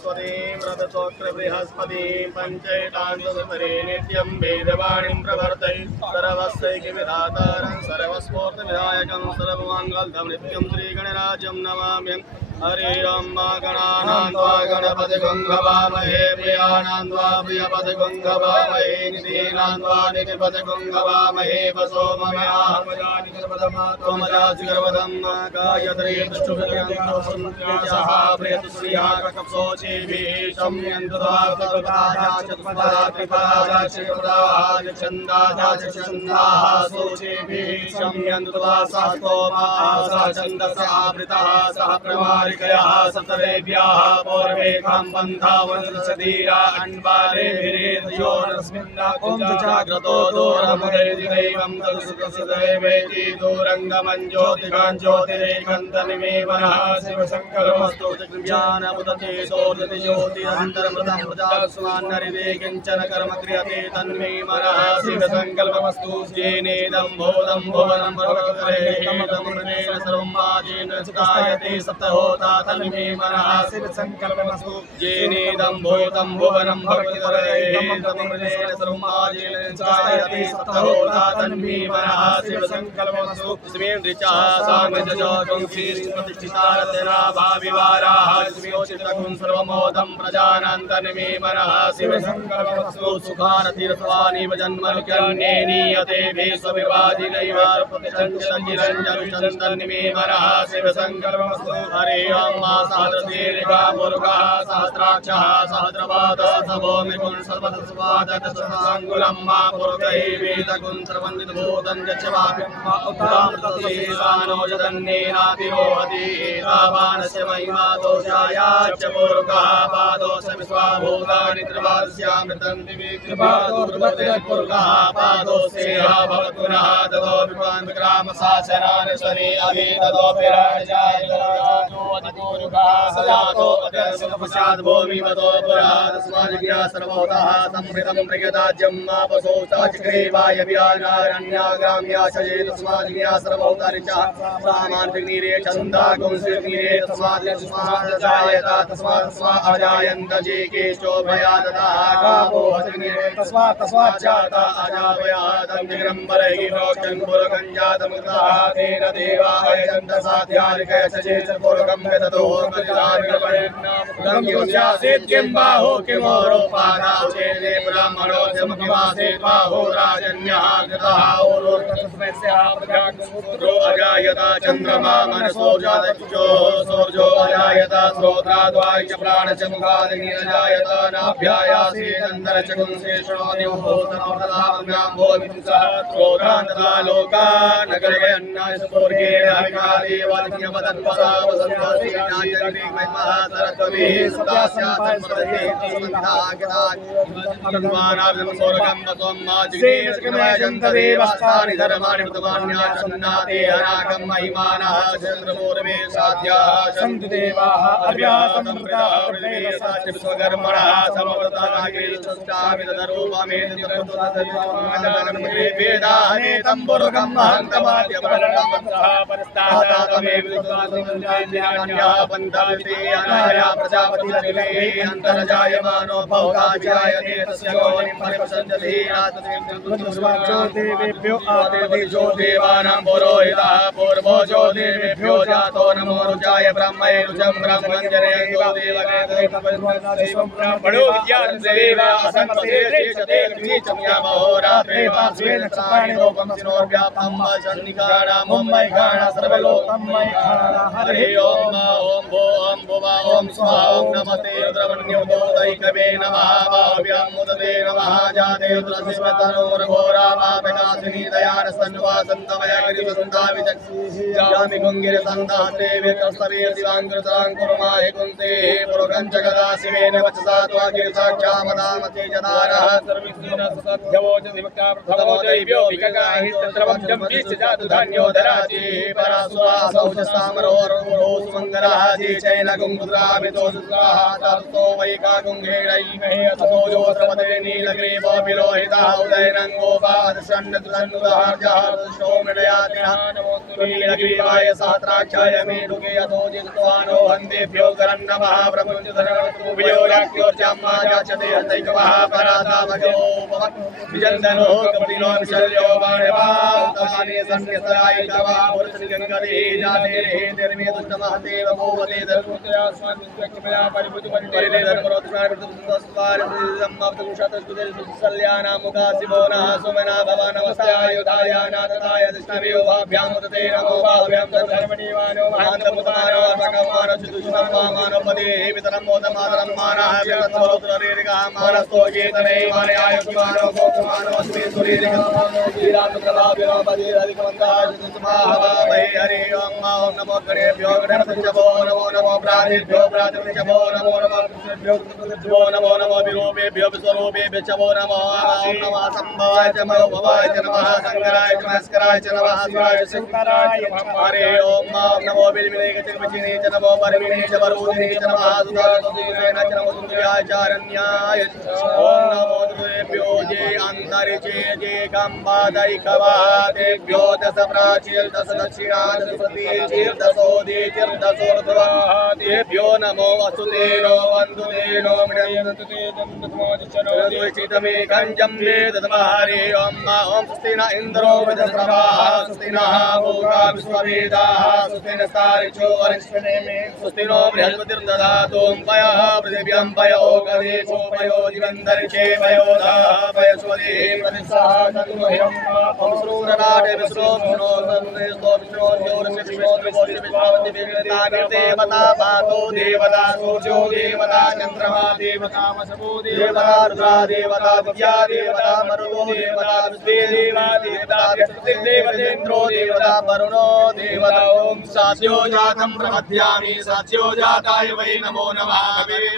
सरस्वतीं रथचोक्र बृहस्पतिं पञ्चैतान्तरे नित्यं वेदवाणीं प्रवर्तये सर्वस्यैकविधातारं सर्वस्फूर्तिविधायकं सर्वमङ्गलदं नित्यं श्रीगणराज्यं नमाम्यहम्। हरे राम गणानां गणपति गंगवामहे प्रियाणां प्रियपति गंगवामहे निधीनां निधिपति गंगवामहे वसो ममयामजाजिगर्वदं गायत्री विष्णुभिर्यन्तः प्रियतुश्रियः ककप्सोचिभिः शम्यन्तुदाचन्द्राः सूचिभिः शम्यन्तुदा सहस्तोमाः छन्दसा आवृतः सह प्रमारिकया सप्तदेव्याः पूर्वेकां बन्धावनसधीरा अन्वारेभिरेतयोरस्मिन् जाग्रतो दूरमुदैवं तदसुतसदैवेति दूरङ्गमञ्ज्योतिकां ज्योतिरेकन्तनिमेवनः शिवशङ्करमस्तु ज्ञानमुदचेतोर्जति ज्योतिरन्तरमृतं प्रजास्वान्नरिदे किञ्चन कर्म क्रियते तन्मे मनः शिवसङ्कल्पमस्तु येनेदं भूतं भुवनं प्रभवकरेण सर्वं माजेन चितायते सप्तहोता तन्मे मनः शिवसङ्कल्पमस्तु येनेदं भूतं भुवनं भवकरेण सर्वं माजेन चितायते सप्तहोता तन्मे मनः शिवसङ्कल्पमस्तु स्मेन ऋचा सामजजोगं प्रतिष्ठितारतेना भाविवाराः स्म्योचितगुं सर्वमोदं प्रजानां तन्मे मनः शिवसङ्कल्पमस्तु सुखारतीर्थवानिव जन्मनुकन्येनीयते भेषविवादिनैव प्रतिचञ्चलञ्जिरञ्जरुचन्दन्मे मनः शिवसङ्कल्पमस्तु हरे राम सहस्रदीर्घा मुरुगः सहस्राक्षः सहस्रपादः सभोमिगुं सर्वतस्वादतसङ्गुलं मा पुरुगैः वेदगुं सर्वन्दितभूतं यच्छवाप्यं मा उदामृतशेषानोजदन्येनातिरोहति एतावानस्य महिमा दोषायाच्च मुरुगः पादोऽस्य विश्वाभूतानि त्रिपादस्यामृतं दिवि कृपादुर्भवतिर्मुरुगः पादोऽस्येह भवतु नः ततो विद्वान् विक्रामशासनानि स्वरे अभिततोऽपि राजाय सजातो अत्यसुखपश्चात् भूमिमतो पुरा तस्माज्ञा सर्वभूतः संहृतं प्रियदाज्यं मापसोताचक्रीवाय व्यानारण्याग्राम्या शये तस्माज्ञा सर्वभूतारिचः सामान्तिग्निरे छन्दा गुंसिग्निरे तस्मात् अजायन्त जेकेशोभया ततः गावो हसिग्निरे तस्मात् जाता अजावयादन्तिग्रम्बरैः प्रोक्षन् पुरगञ्जातमुक्तः तेन देवा अयजन्त साध्यारिकय सचेत पुरगं गततो परिणामसेत् किं बाहो किमोरोपादा चेते ब्राह्मणो जमकिमासेत् बाहो राजन्यः कृतः ओरोर्तस्मैस्यः प्रजाग्रो अजायता चन्द्रमा मनसो जातचो सौर्यो अजायता श्रोत्राद्वाय च प्राण च मुखादग्नि अजायता नाभ्यायासेदन्तरचकुं शेषणोदिवोतनोतदाभ्यां भोविपुंसः श्रोत्रान्तदा लोकान् नगरयन्नाय सुपूर्गेण हरिकादेवादिन्यवदन्पदा देवास्तानि धर्माणि मृतवान्याचन्नादे अनागं महिमानः चन्द्रपूर्वे साध्याः सन्तु देवाः अव्यातमृताः स्वकर्मणः समवर्तानागिरिष्टाविदरूपमेतद्रतुतदर्शनमग्रे वेदाहनेतं पुरुगं बन्धाविते अनाया प्रजापतिरखिले अन्तर्जायमानो बहुताभिजायते तस्य योनिं परिपसञ्जति देवेभ्यो आदिर्देशो देवानां पुरोहितः पूर्वोजो देवेभ्यो जातो नमो रुचाय ब्रह्मणे रुचं ब्रह्मं जनयन्तो देवगणो विद्यादेवा असन्मते द्विचम्यामहोरात्रे पार्श्वे नक्षत्राणि रूपं सिनोर्व्यापं सन्निकाणा मुम्बै गाणा सर्वलोकं मयि हरि ओम ओम भोम भुवा ओम स्वाहा ओम नमस्ते रुद्रवन्यो दैकवे नमः भाव्यां मुदते नमः जाते रुद्रशिवतनोर्घोरा पापनाशिनी दयानस्तन्वासन्तमयगिरिवसन्ताविचक्षामि गुङ्गिरसन्दाते वेकस्तवे शिवाङ्कृताङ्कुर्माहि कुन्ते पुरुगञ्च गदा शिवेन वचसा त्वागिरिसाक्षामदामते जदारः सर्विस्मिन सद्भवोच दिवका प्रथमो दैव्यो विकगाहि तत्रवज्जं बीजजातु धान्योदराति परास्वासौ च सामरोर्गो सुमङ्गलः जी चैनगुङ्गुद्राभितो सुस्राः ततो वैकाकुङ्गेणैमहे अथो यो सर्वदे नीलग्रीवो विलोहितः उदयनङ्गोपादशन्नतुलन्नुदहार्जः सोमृडयातिनः नमोऽस्तु नीलग्रीवाय सहस्राक्षाय मेढुके अथो जित्वानो वन्देभ्यो करन्नमः प्रपञ्च उभयोराख्योर्जाम्मा जाचते हस्तैकवः परातामजो विजन्दनो कपिनो विशल्यो वाणवा तमाने सन्यसरायिकवा पुरुषगङ्गरे जाते रे निर्मे दुष्टमहते वभूवते धर्मोदया स्वामित्वक्षमया परिभुजमन्दिरे धर्मरोत्मार्गदुर्दस्वारसुदल्यानामुखासिभो नः सुमना भवानवसायुधायानाथाय दृष्टव्यो भाभ्यामुदते नमो भाभ्यां धर्मणीवानो महान्तमुतमानो अर्पकमानो चतुष्णम्मा मानवपदे वितरं मोदमातरं मानः व्यतत्वरुद्ररेरिकः मानस्तो येतने मानयायुक्तिमानो भोगमानो अस्मे सुरेरिकमानो वीरानुप्रभाविनो पदेरधिकमन्तः चतुष्माहवामहे हरि ओं नमो गणेभ्यो गणपतिभ्यो नमो नमो प्राणेभ्यो प्राणेभ्यो नमो नमो नमो नमो विरूपेभ्यो विस्वरूपेभ्यो च नमो नमः संभवाय च भवाय च नमः शंकराय च भास्कराय च नमः शिवाय च शंकराय हरे ओम नमो बिलबिले गजगमचिने च नमो परमिने च वरुदिने च नमः सुधारतुदेन च नमो सुंदर्याय च अरण्याय ओम नमो देव्यो जे अंतरिचे जे गंबादैकवा देव्यो दश प्राचीर दश दक्षिणा दश प्रतीचीर दशोदे चिर दशोर्ध्वा देव्यो नमो वसुदेनो वन्दुदेनो मृदन्तुते दन्तमोदिचनो दुचितमे कञ्जं वेदतमहरे ओम स्वस्ति न इन्द्रो वृधस्रवाः स्वस्ति नः भूता विश्ववेदाः स्वस्ति नस्तारिचो अरिष्टनेमे स्वस्ति नो बृहस्पतिर्दधातु पयः पृथिव्यां पयो गदेशो पयो दिवन्दरिचे पयो धाः पयस्वदे प्रतिस्सः तन्मह्यं ओम श्रूरनाटे विश्रो विष्णो सर्वेस्तो विष्णो ज्योतिष विष्णो त्रिकोटि विश्वावति विवेता देवता पातो देवता सूर्यो देवता चन्द्रमा देवता मसवो देवता रुद्रा देवता विद्या देवता मरुतो देवता विश्वे देवा देवता बृहस्पतिर्देवतेन्द्रो देवता वरुणो देवता ओम सात्यो जातं प्रमध्यामि सात्यो जाताय वै नमो नमः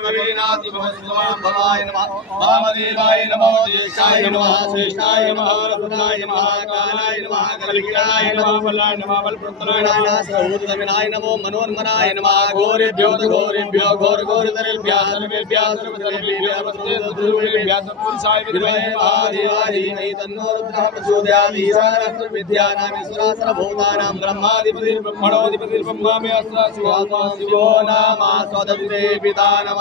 भवेनाति भवस्वां भवाय नमः वामदेवाय नमो ज्येष्ठाय नमः श्रेष्ठाय नमः रघुनाय नमः कालाय नमः कलिकिराय नमः बलाय नमः बलपुत्राय नमः सहूतविनाय नमो मनोन्मनाय नमः घोरेभ्यो घोरेभ्यो घोरघोरतरेभ्यः सर्वेभ्यः सर्वतरेभ्यः वसुदेवदेवेभ्यः सत्पुरुषाय विद्महे महादेवाय तन्नो रुद्रः प्रचोदयात् ईशानस्य विद्यानामीश्वरासर्वभूतानां ब्रह्माधिपतिर्ब्रह्मणोऽधिपतिर्ब्रह्मा मे अस्त्र शिवो नाम स्वदन्ते पिता नमः।